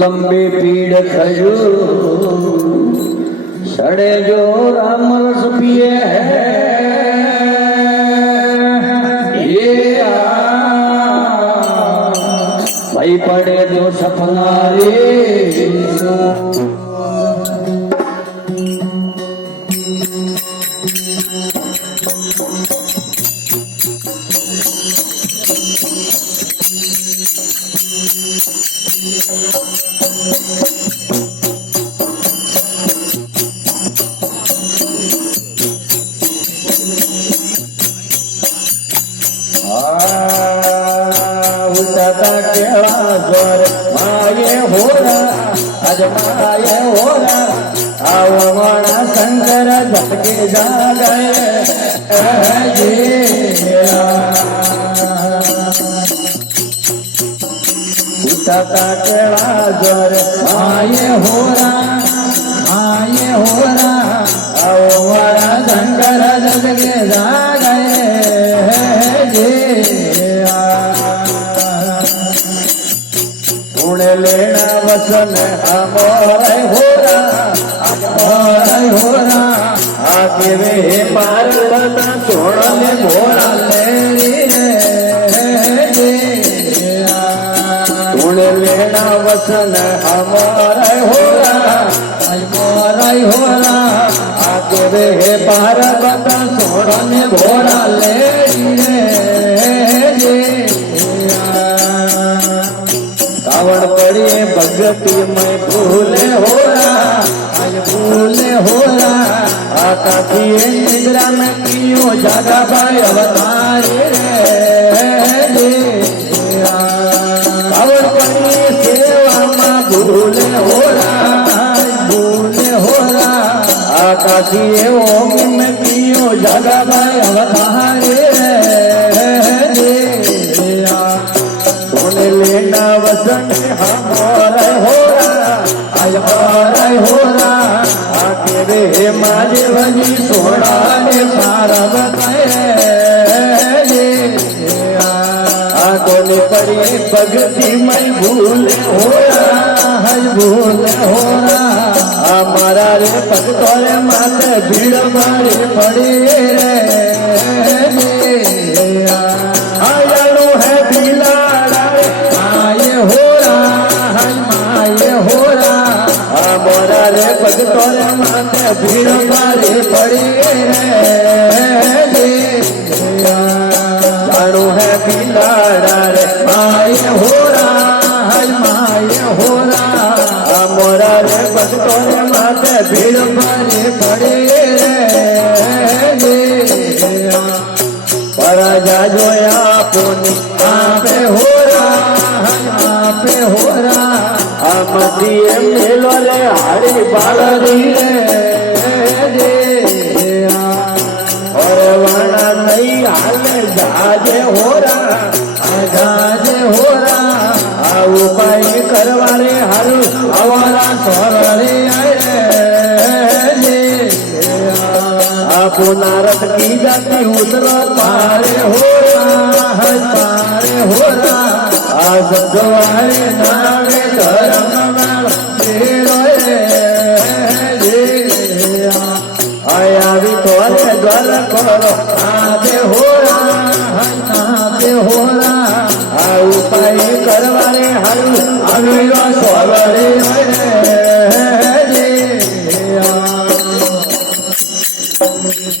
लंबी पीड़ खजू सड़े जो राम रस पिए है ये भाई पड़े जो सपना रे माये होरा आओ माना शंकर झटके जा गए उठता केड़ा जोर माये होरा आओ माना शंकर झटके जा गए लेना वसन हमारे होरा आके वे पार बता छोड़ ले भोरा ले तूने लेना वसन हमारे होरा आके वे पार बता छोड़ ले भोरा ले कावड़ पड़िए भगती मैं भूले होरा आता किए निद्रा में कियो जागा भाई अवतारे रे कावड़ पड़िए सेवा में भूले होरा आता किए ओम में कियो जागा भाई अवतारे लेना वसन हमारा होरा आके रे मारे भजी सोना ने पारा बताए आगोने पड़ी भगती मैं भूले होरा हमारा रे पगतोरे माते भीड़ मारे पड़े आयालू है भीला मोरा रे भगतोरे माथे भीड़ मारे पड़ी जाणू है बिलाड़ा रे माये होरा मोरा रे भगतोरे माथे भीड़ मारे पड़ी पर जा जोया पुनी आपे होरा मतिए मेलो रे हरी बालरी रे और वाना नहीं हाले जाजे होरा उपाय करवारे हारू हवारा सोरे आपो नारद की जाती उतरो पारे होरा आज गवारे नावे धर्म आया भी तोरे घर करो आदे होरा उपाय करवारे हरु अविरो सोवरे